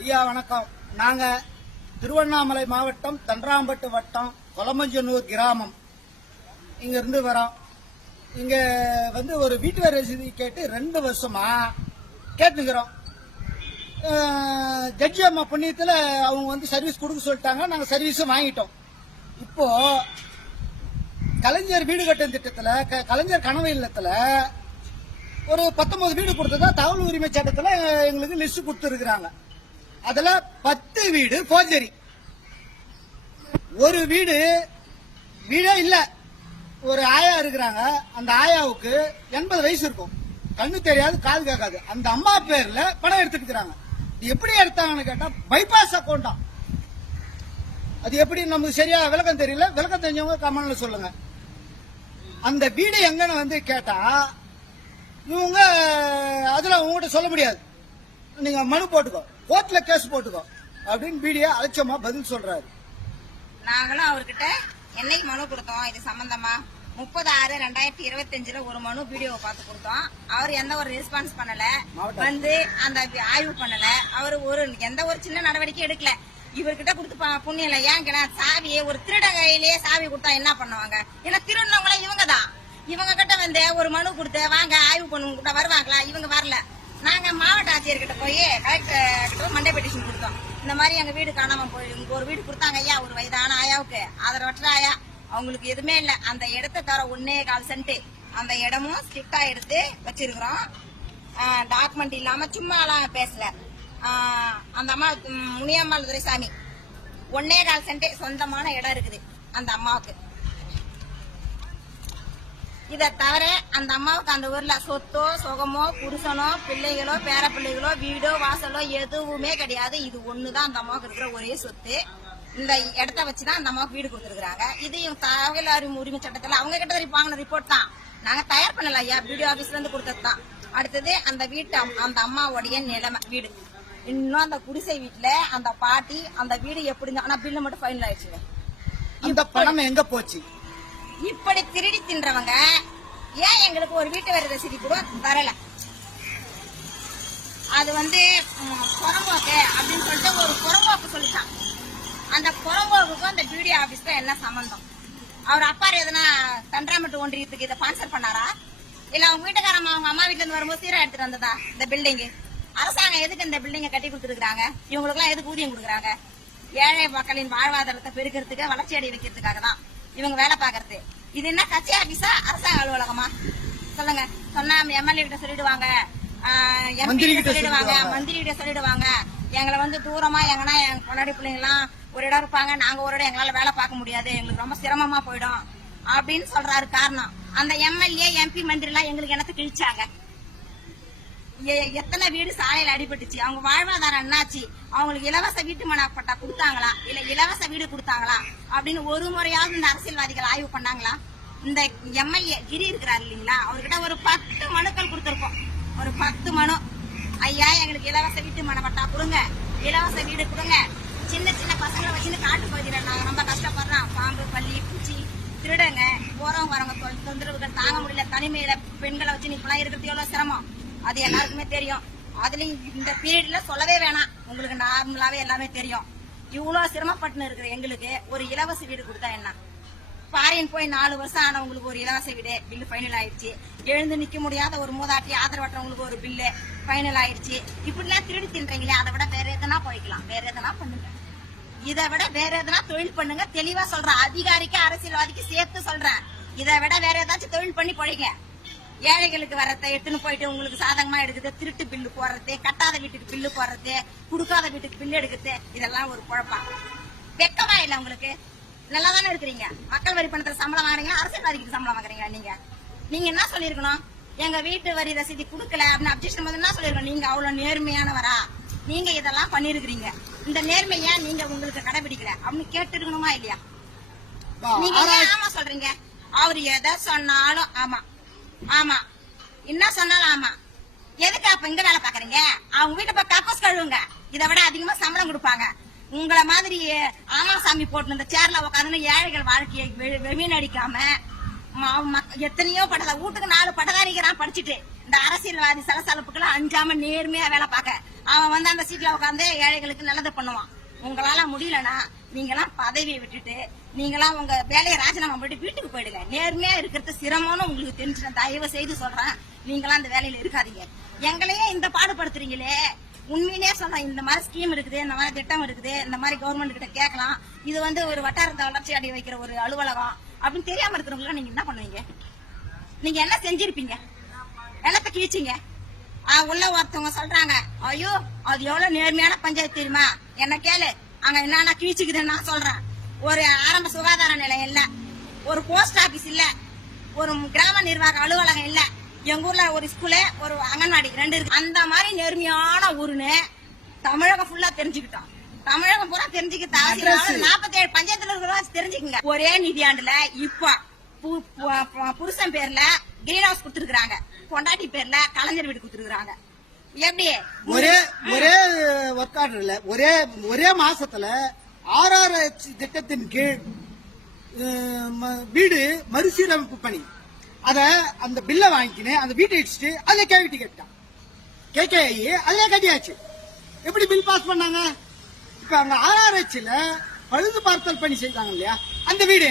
ஐயா வணக்கம். நாங்க திருவண்ணாமலை மாவட்டம் தண்டராம்பட்டு வட்டம் கொலமஞ்சனூர் கிராமம் இங்க இருந்து வரோம். இங்க ஒரு வீட்டு வரி ரசீது கேட்டு 2 வருஷமா கேட்டுக்கிறோம். ஜட்ஜி அம்மா புண்ணியத்துல அவங்க சர்வீஸ் கொடுக்க சொல்லிட்டாங்க. நாங்க சர்வீஸும் வாங்கிட்டோம். இப்போ கலைஞர் வீடு கட்டும் திட்டத்துல கலைஞர் கனவு இல்லத்துல ஒரு 19 வீடு கொடுத்ததா தகவல் உரிமை சட்டத்துல எங்களுக்கு லிஸ்ட் கொடுத்துருக்காங்க. அதுல 10 வீடு போர்ஜரி. ஒரு வீடே இல்ல. ஒரு ஆயா இருக்கிறாங்க. அந்த ஆயாவுக்கு 80 வயசு இருக்கும். கண்ணு தெரியாது, காது கேட்காது. அந்த அம்மா பேர்ல பணம் எடுத்துக்கிறாங்க. எப்படி எடுத்தாங்கன்னு கேட்டா பைபாஸ் அக்கௌண்டா. அது எப்படி நமக்கு சரியா விளக்கம் தெரியல. விளக்கம் தெரிஞ்சவங்க கமெண்ட்ல சொல்லுங்க. அந்த வீடு எங்கன்னு கேட்டா இவங்க அதுல உங்ககிட்ட சொல்ல முடியாது. நீங்க மனு போட்டுக்கோ, கோர்ட்ல கேஸ் போட்டுக்கோ அப்படின்னு வீடியோ அலட்சியமா பதில் சொல்றாரு. நாங்களும் அவர்கிட்ட என்னைக்கு மனு கொடுத்தோம் இது சம்பந்தமா 30/6/2025 ஒரு மனு வீடியோவை பார்த்து கொடுத்தோம். அவர் எந்த ஒரு ரெஸ்பான்ஸ் பண்ணல, அந்த ஆய்வு பண்ணல. அவர் எந்த ஒரு சின்ன நடவடிக்கை எடுக்கல. இவர்கிட்ட கொடுத்து புண்ணியம் இல்ல. ஏன் சாவியை ஒரு திருட கையிலேயே சாவி கொடுத்தா என்ன பண்ணுவாங்க? ஏன்னா திருடனவங்கள இவங்கதான். இவங்க கிட்ட ஒரு மனு கொடுத்து வாங்க ஆய்வு பண்ணுங்க கூட வருவாங்களா? இவங்க வரல. நாங்க மாவட்ட ஆட்சியர்கிட்ட போய் கலெக்டர் கிட்ட மண்டே பெட்டிஷன் கொடுத்தோம். இந்த மாதிரி எங்க வீடு காணாம போய் ஒரு வீடு கொடுத்தாங்க ஐயா, ஒரு வயதான ஆயாவுக்கு ஆதரவற்ற ஆயா. அவங்களுக்கு எதுவுமே இல்ல. அந்த இடத்தை தவிர 1.25 சென்ட் அந்த இடமும் ஸ்ட்ரிக்டா எடுத்து வச்சிருக்கிறோம். டாக்குமெண்ட் இல்லாம சும்மா எல்லாம் பேசல. அந்த அம்மா முனியம்மாள் துரைசாமி 1.25 சென்ட் சொந்தமான இடம் இருக்குது அந்த அம்மாவுக்கு. இதை தவிர அந்த அம்மாவுக்கு அந்த ஊர்ல சொத்தோ சுகமோ புருஷனோ பிள்ளைகளோ பேர பிள்ளைகளோ வீடோ வாசலோ எதுவுமே கிடையாது. இது ஒண்ணுதான் அந்த அம்மாவுக்கு இருக்கிற ஒரே சொத்து. இந்த இடத்த வச்சுதான் அந்த அம்மாவுக்கு வீடு கொடுத்துருக்காங்க. இது தகவல் உரிமை சட்டத்துல அவங்க கிட்ட வாங்கின ரிப்போர்ட் தான். நாங்க தயார் பண்ணல ஐயா, பிடிஓ ஆபீஸ்ல இருந்து கொடுத்தது தான். அடுத்தது அந்த வீட்டு அந்த அம்மாவுடைய நிலைமை வீடு இன்னும் அந்த குடிசை வீட்டுல அந்த பாட்டி அந்த வீடு எப்படி ஆனா பில்லு மட்டும் ஃபைனல் ஆயிடுச்சுங்க. இந்த பணம் எங்க போச்சு? இப்படி திருடி தின்றவங்க ஏன் எங்களுக்கு ஒரு வீட்டு வரி ரசீது கூட தரல? அது புறம்போக்கு அப்படின்னு சொல்லிட்டு ஒரு புறம்போக்கு சொல்லிட்டான். அந்த புறம்போக்குக்கும் அந்த பிடிஓ ஆபீஸ்க்கு என்ன சம்பந்தம்? அவர் அப்பா எதனா தண்டராம்பட்டு ஒன்றியத்துக்கு இதை ஸ்பான்சர் பண்ணாரா? இல்ல அவங்க வீட்டுக்காரம்மா அவங்க அம்மா வீட்டுல இருந்து வரும்போது சீரா எடுத்துட்டு வந்ததா? இந்த பில்டிங் அரசாங்கம் எதுக்கு இந்த பில்டிங்க கட்டி கொடுத்துருக்காங்க? இவங்களுக்கு எல்லாம் எதுக்கு ஊதியம் கொடுக்குறாங்க? ஏழை மக்களின் வாழ்வாதாரத்தை பெருக்கிறதுக்கு வளர்ச்சி அடைய வைக்கிறதுக்காக தான் இவங்க வேலை பாக்குறது. இது என்ன கட்சி ஆபீஸா அரசாங்க அலுவலகமா? சொல்லுங்க. சொன்னா எம்எல்ஏ கிட்ட சொல்லிடுவாங்க, எம்பி கிட்ட சொல்லிடுவாங்க, மந்திரி கிட்ட சொல்லிடுவாங்க. எங்களை தூரமா எங்கன்னா எங்க கொண்டாடி பிள்ளைங்க எல்லாம் ஒரு இடம் இருப்பாங்க, நாங்க ஒரு இடம் எங்களால வேலை பார்க்க முடியாது, எங்களுக்கு ரொம்ப சிரமமா போயிடும் அப்படின்னு சொல்றாரு. காரணம் அந்த எம்எல்ஏ எம்பி மந்திரி எல்லாம் எங்களுக்கு என்னத்தை கிழிச்சாங்க? எத்தனை வீடு சாலையில அடிபட்டுச்சு? அவங்க வாழ்வாதாரம் என்னாச்சு? அவங்களுக்கு இலவச வீட்டு மன பட்டா கொடுத்தாங்களா? இல்ல இலவச வீடு கொடுத்தாங்களா அப்படின்னு ஒரு முறையாவது இந்த அரசியல்வாதிகள் ஆய்வு பண்ணாங்களா? இந்த எம்எல்ஏ கிரி இருக்கிறாரு இல்லீங்களா, அவர்கிட்ட ஒரு 10 மனுக்கள் கொடுத்திருக்கோம். ஒரு 10 மனு. ஐயா எங்களுக்கு இலவச வீட்டு மன பட்டா கொடுங்க, இலவச வீடு கொடுங்க. சின்ன சின்ன பசங்களை வச்சுன்னு காட்டு பகுதியில நாங்க ரொம்ப கஷ்டப்படுறோம். பாம்பு பள்ளி பூச்சி திருடங்க போறவங்க வரவங்க தொந்தரவுகள் தாங்க முடியல. தனிமையில பெண்களை வச்சு இப்பெல்லாம் இருக்கிறது எவ்வளவு சிரமம் அது எல்லாருக்குமே தெரியும். அதுலயும் இந்த பீரியட்ல சொல்லவே வேணாம், உங்களுக்கு நார்மலாவே எல்லாமே தெரியும். இவ்வளவு சிரமப்பட்டு இருக்கிற எங்களுக்கு ஒரு இலவச வீடு கொடுத்தா என்ன? பாரின் போய் 4 வருஷம் ஆனவங்களுக்கு ஒரு இலவச வீடு பில்லு ஃபைனல் ஆயிடுச்சு. எழுந்து நிக்க முடியாத ஒரு மூதாட்டி ஆதரவற்றவங்களுக்கு ஒரு பில்லு ஃபைனல் ஆயிடுச்சு. இப்படிலாம் திருடி தின்றீங்களே, அதை விட வேற எதனா போய்க்கலாம், வேற எதனா பண்ணுங்க. இதை விட வேற எதனா தொழில் பண்ணுங்க. தெளிவா சொல்றேன், அதிகாரிக்கு அரசியல்வாதிக்கு சேர்த்து சொல்றேன். இதை விட வேற ஏதாச்சும் தொழில் பண்ணி போறீங்க. ஏழைகளுக்கு வரத்தை எடுத்துன்னு போயிட்டு உங்களுக்கு சாதகமா எடுக்குது, திருட்டு பில்லு போடுறது, கட்டாத வீட்டுக்கு பில்லு போடுறது, குடுக்காத வீட்டுக்கு பில்லு எடுக்குது, இதெல்லாம் ஒரு குழப்பம். வெக்கமா இல்ல உங்களுக்கு? நல்லா தானே இருக்கிறீங்க. மக்கள் வரி பணத்துல சம்பளம் வாங்குறீங்களா, அரசியல்வாதிக்கு சம்பளம் வாங்குறீங்களா? நீங்க என்ன சொல்லிருக்கணும்? எங்க வீட்டு வரி ரசீது கொடுக்கல அப்படின்னு அப்ஜெக்ஷன் போது என்ன சொல்லிருக்கணும்? நீங்க அவ்வளவு நேர்மையானவரா? நீங்க இதெல்லாம் பண்ணிருக்கிறீங்க, இந்த நேர்மையா நீங்க உங்களுக்கு கடைபிடிக்கல அப்படின்னு கேட்டு இருக்கணுமா இல்லையா? நீங்க ஆமா சொல்றீங்க. அவரு எதை சொன்னாலும் ஆமா ஆமா, என்ன சொன்னாலும் ஆமா. எதுக்கு அப்ப இங்க வேலை பாக்குறீங்க? அவங்க வீட்டை போய் கக்கூஸ் கழுவுங்க, இதை விட அதிகமா சம்பளம் கொடுப்பாங்க. உங்களை மாதிரி ஆமா சாமி போட்டு இந்த சேர்ல உட்காந்து ஏழைகள் வாழ்க்கையை வீணடிக்காம எத்தனையோ பட்டதா வீட்டுக்கு 4 பட்டதாரிக்கிறான் படிச்சுட்டு இந்த அரசியல்வாதி சலசலப்புக்கெல்லாம் அஞ்சாம நேர்மையா வேலை பார்க்க அவன் வந்து அந்த சீட்ல உட்காந்து ஏழைகளுக்கு நல்லது பண்ணுவான். உங்களால முடியலன்னா நீங்களாம் பதவியை விட்டுட்டு நீங்களாம் உங்க வேலையை ராஜினாமா பண்ணிட்டு வீட்டுக்கு போயிடுங்க. நேர்மையா இருக்கிறது சிரமம்னு உங்களுக்கு தெரிஞ்சு தயவு செய்து சொல்றேன், நீங்களாம் அந்த வேலையில இருக்காதீங்க. எங்களையே இந்த பாடுபடுத்துறீங்களே, உண்மையிலேயே சொல்றேன், இந்த மாதிரி ஸ்கீம் இருக்குது, இந்த மாதிரி திட்டம் இருக்குது, இந்த மாதிரி கவர்மெண்ட் கிட்ட கேட்கலாம், இது வந்து ஒரு வட்டாரத்தை வளர்ச்சி அடைய வைக்கிற ஒரு அலுவலகம் அப்படின்னு தெரியாம இருக்கிறவங்க நீங்க என்ன பண்ணுவீங்க? நீங்க என்ன செஞ்சிருப்பீங்க? என்னத்தை கிழிச்சிங்க? உள்ள ஒருத்தவங்க சொல்றாங்க, ஐயோ அது எவ்வளவு நேர்மையான பஞ்சாயத்து தெரியுமா, என்ன கேளு, அங்க என்னென்ன கிழிச்சுக்குதுன்னு நான் சொல்றேன். ஒரு ஆரம்ப சுகாதார நிலையம் இல்ல, ஒரு போஸ்ட் ஆபீஸ் இல்ல, ஒரு கிராம நிர்வாக அலுவலகம் இல்ல, எங்க ஊர்ல ஒரு ஸ்கூலு ஒரு அங்கன்வாடி 2 இருக்கு. அந்த மாதிரி நேர்மையான ஊருன்னு தமிழகம் ஃபுல்லா தெரிஞ்சுக்கிட்டோம். தமிழகம் பூரா தெரிஞ்சுக்கிட்டா 47 பஞ்சாயத்துல இருக்கிற தெரிஞ்சுக்குங்க. ஒரே நிதியாண்டுல இப்ப புருஷன் பேர்ல கிரீன் ஹவுஸ் கொடுத்துருக்காங்க, பொண்டாட்டி பேர்ல கலைஞர் வீடு கொடுத்துருக்காங்க. எப்படி ஒரே ஒர்க் ஆர்டர்ல ஒரே மாசத்துல RRH திட்டத்தின் கீழ் வீடு மறுசீரமைப்பு பணி, அத அந்த பில்ல வாங்கிக்கினேன், அந்த வீட்டை இடிச்சுட்டு அதுல கேவிட்டி கட்டான், KKI அதுல கட்டியாச்சு. எப்படி பில் பாஸ் பண்ணாங்க? இப்ப அங்க RRHல பழுது பார்த்தல் பணி செய்தாங்க இல்லையா, அந்த வீடு